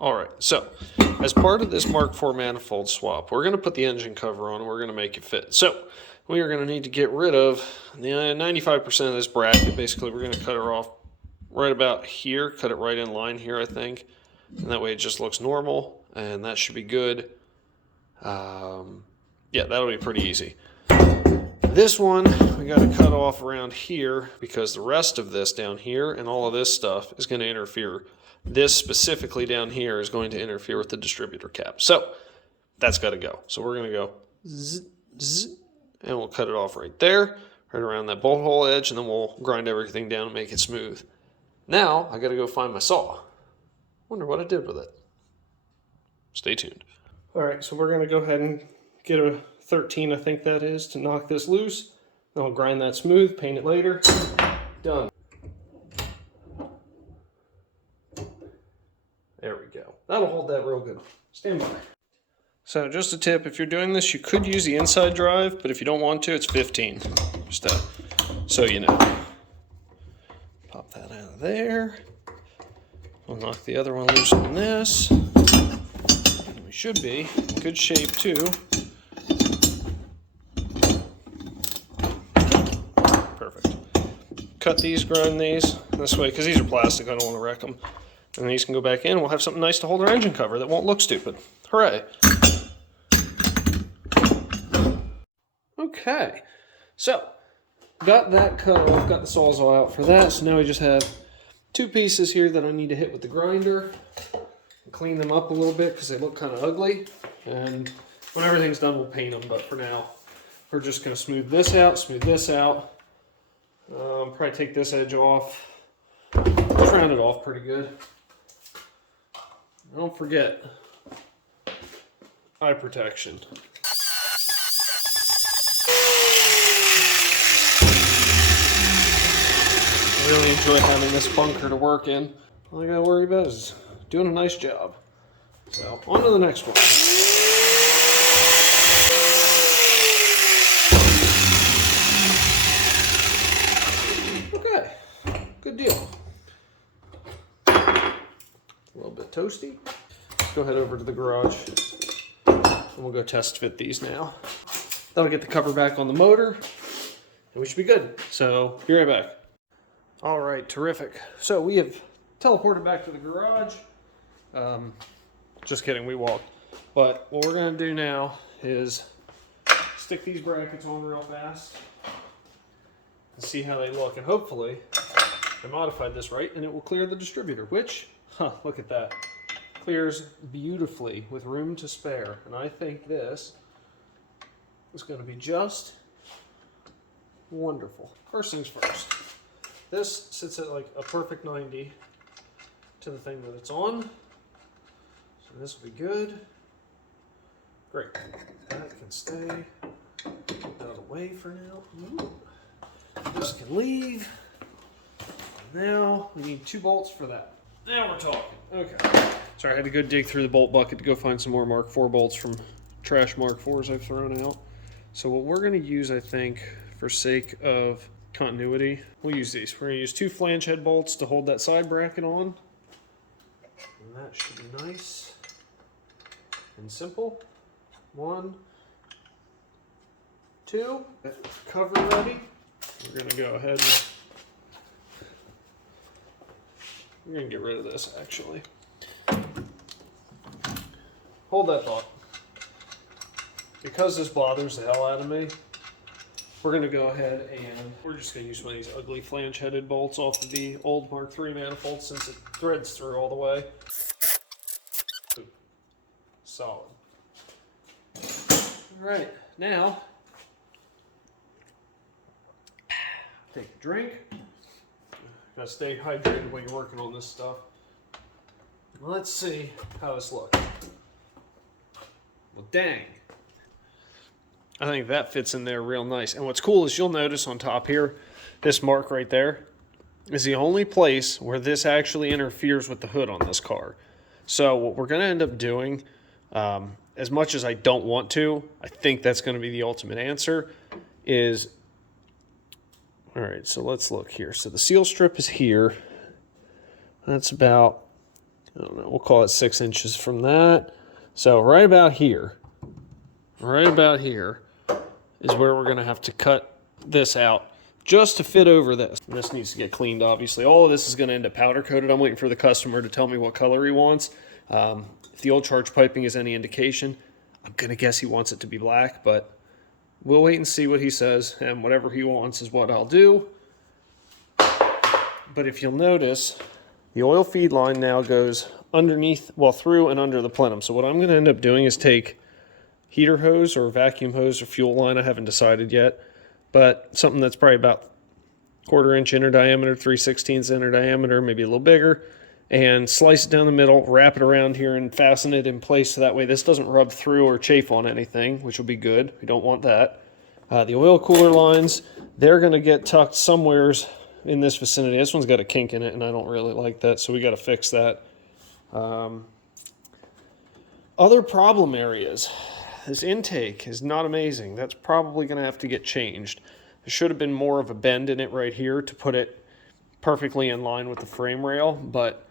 All right, so as part of this Mk4 manifold swap, we're going to put the engine cover on and we're going to make it fit. So we are going to need to get rid of the 95% of this bracket. Basically, we're going to cut her off right about here, cut it right in line here, I think. And that way it just looks normal, and that should be good. Yeah, that'll be pretty easy. This one, we got to cut off around here because the rest of this down here and all of this stuff is going to interfere. This specifically down here is going to interfere with the distributor cap. So that's got to go. So we're going to go zzz, zzz, and we'll cut it off right there, right around that bolt hole edge, and then we'll grind everything down and make it smooth. Now I got to go find my saw. Wonder what I did with it. Stay tuned. All right, so we're going to go ahead and get a 13, I think that is, to knock this loose. Then I'll grind that smooth, paint it later. Done. There we go. That'll hold that real good. Stand by. So just a tip, if you're doing this, you could use the inside drive, but if you don't want to, it's 15. Just so you know. Pop that out of there. We'll knock the other one loose on this. And we should be in good shape too. Perfect. Cut these, grind these this way, because these are plastic, I don't want to wreck them. And these can go back in, we'll have something nice to hold our engine cover that won't look stupid. Hooray! Okay, so got that cut off, got the sawzall out for that, so now we just have two pieces here that I need to hit with the grinder and clean them up a little bit because they look kind of ugly. And when everything's done, we'll paint them, but for now, we're just going to smooth this out. Probably take this edge off, just round it off pretty good. Don't forget eye protection. I really enjoy having this bunker to work in. All I gotta worry about is doing a nice job. So, on to the next one. Okay, good deal. A little bit toasty. Let's go head over to the garage and we'll go test fit these now. That'll get the cover back on the motor and we should be good. So, be right back. All right, terrific. So we have teleported back to the garage. Just kidding, we walked. But what we're gonna do now is stick these brackets on real fast and see how they look. And hopefully I modified this right and it will clear the distributor, which, look at that. Clears beautifully with room to spare. And I think this is gonna be just wonderful. First things first. This sits at like a perfect 90 to the thing that it's on. So this will be good. Great. That can stay out of the way for now. Ooh. This can leave. And now we need 2 bolts for that. Now we're talking. Okay. Sorry, I had to go dig through the bolt bucket to go find some more Mk4 bolts from trash Mk4s I've thrown out. So what we're going to use, I think, for sake of continuity, we'll use these. We're going to use 2 flange head bolts to hold that side bracket on. And that should be nice and simple. 1, 2. Cover ready. We're going to go ahead and we're going to get rid of this actually. Hold that thought. Because this bothers the hell out of me, we're going to go ahead and we're just going to use one of these ugly flange-headed bolts off of the old Mk3 manifold since it threads through all the way. Solid. Alright, now take a drink. Gotta stay hydrated when you're working on this stuff. Let's see how this looks. Well, dang. I think that fits in there real nice. And what's cool is you'll notice on top here, this mark right there is the only place where this actually interferes with the hood on this car. So what we're going to end up doing, as much as I don't want to, I think that's going to be the ultimate answer, is, all right, so let's look here. So the seal strip is here. That's about I don't know, we'll call it 6 inches from that. So right about here is where we're gonna have to cut this out just to fit over this. And this needs to get cleaned, obviously. All of this is gonna end up powder coated. I'm waiting for the customer to tell me what color he wants. If the old charge piping is any indication, I'm gonna guess he wants it to be black, but we'll wait and see what he says, and whatever he wants is what I'll do. But if you'll notice, the oil feed line now goes underneath, well, through and under the plenum. So what I'm gonna end up doing is take heater hose or vacuum hose or fuel line, I haven't decided yet, but something that's probably about 1/4 inch inner diameter, 3/16 inner diameter, maybe a little bigger, and slice it down the middle, wrap it around here and fasten it in place so that way this doesn't rub through or chafe on anything, which will be good. We don't want that. The oil cooler lines, they're gonna get tucked somewheres in this vicinity. This one's got a kink in it and I don't really like that, so we gotta fix that. Other problem areas. This intake is not amazing. That's probably going to have to get changed. There should have been more of a bend in it right here to put it perfectly in line with the frame rail, but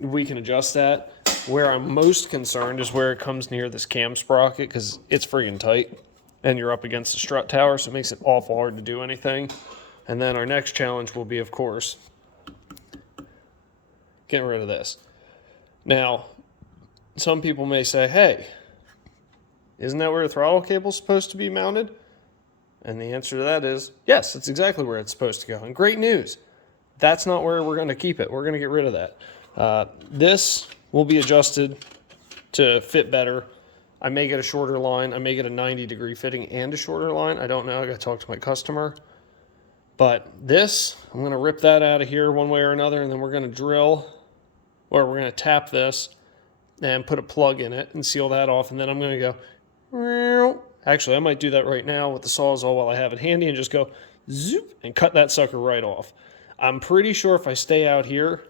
we can adjust that. Where I'm most concerned is where it comes near this cam sprocket, because it's friggin' tight and you're up against the strut tower, so it makes it awful hard to do anything. And then our next challenge will be, of course, getting rid of this. Now, some people may say, hey, isn't that where the throttle cable is supposed to be mounted? And the answer to that is, yes, that's exactly where it's supposed to go. And great news, that's not where we're going to keep it. We're going to get rid of that. This will be adjusted to fit better. I may get a shorter line. I may get a 90-degree fitting and a shorter line. I don't know. I got to talk to my customer. But this, I'm going to rip that out of here one way or another, and then we're going to drill, or we're going to tap this and put a plug in it and seal that off. And then I'm going to go, actually, I might do that right now with the Sawzall while I have it handy and just go zoop and cut that sucker right off. I'm pretty sure if I stay out here,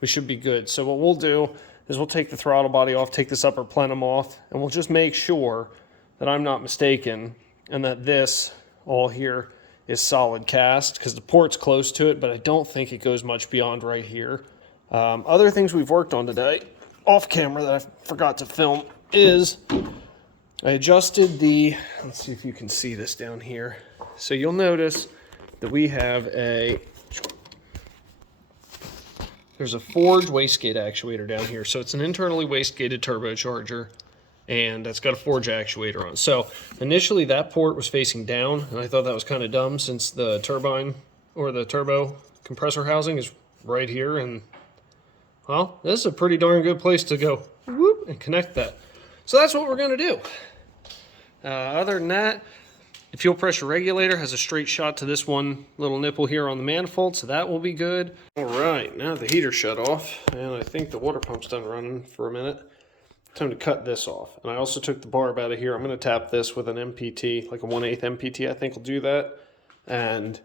we should be good. So what we'll do is we'll take the throttle body off, take this upper plenum off, and we'll just make sure that I'm not mistaken and that this all here is solid cast, because the port's close to it, but I don't think it goes much beyond right here. Other things we've worked on today, off camera, that I forgot to film is I adjusted the, let's see if you can see this down here. So you'll notice that we have there's a forged wastegate actuator down here. So it's an internally wastegated turbocharger, and it's got a forge actuator on it. So initially that port was facing down, and I thought that was kind of dumb since the turbine or the turbo compressor housing is right here, and well, this is a pretty darn good place to go whoop and connect that. So that's what we're going to do. Other than that, the fuel pressure regulator has a straight shot to this one little nipple here on the manifold, so that will be good. All right, now the heater shut off, and I think the water pump's done running for a minute. Time to cut this off. And I also took the barb out of here. I'm going to tap this with an MPT, like a 1/8 MPT, I think will do that. And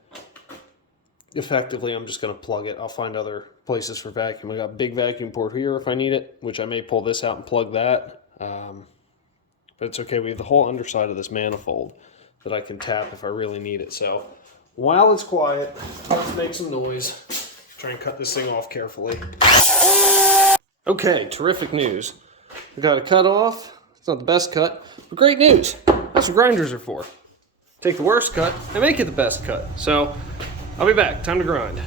effectively, I'm just going to plug it. I'll find other places for vacuum. I got a big vacuum port here if I need it, which I may pull this out and plug that. But it's okay. We have the whole underside of this manifold that I can tap if I really need it. So while it's quiet, let's make some noise. Try and cut this thing off carefully. Okay, terrific news. We got it cut off. It's not the best cut, but great news. That's what grinders are for. Take the worst cut and make it the best cut. So I'll be back. Time to grind.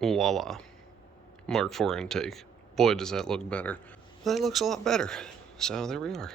Voila. Mk4 intake. Boy, does that look better. That looks a lot better. So there we are.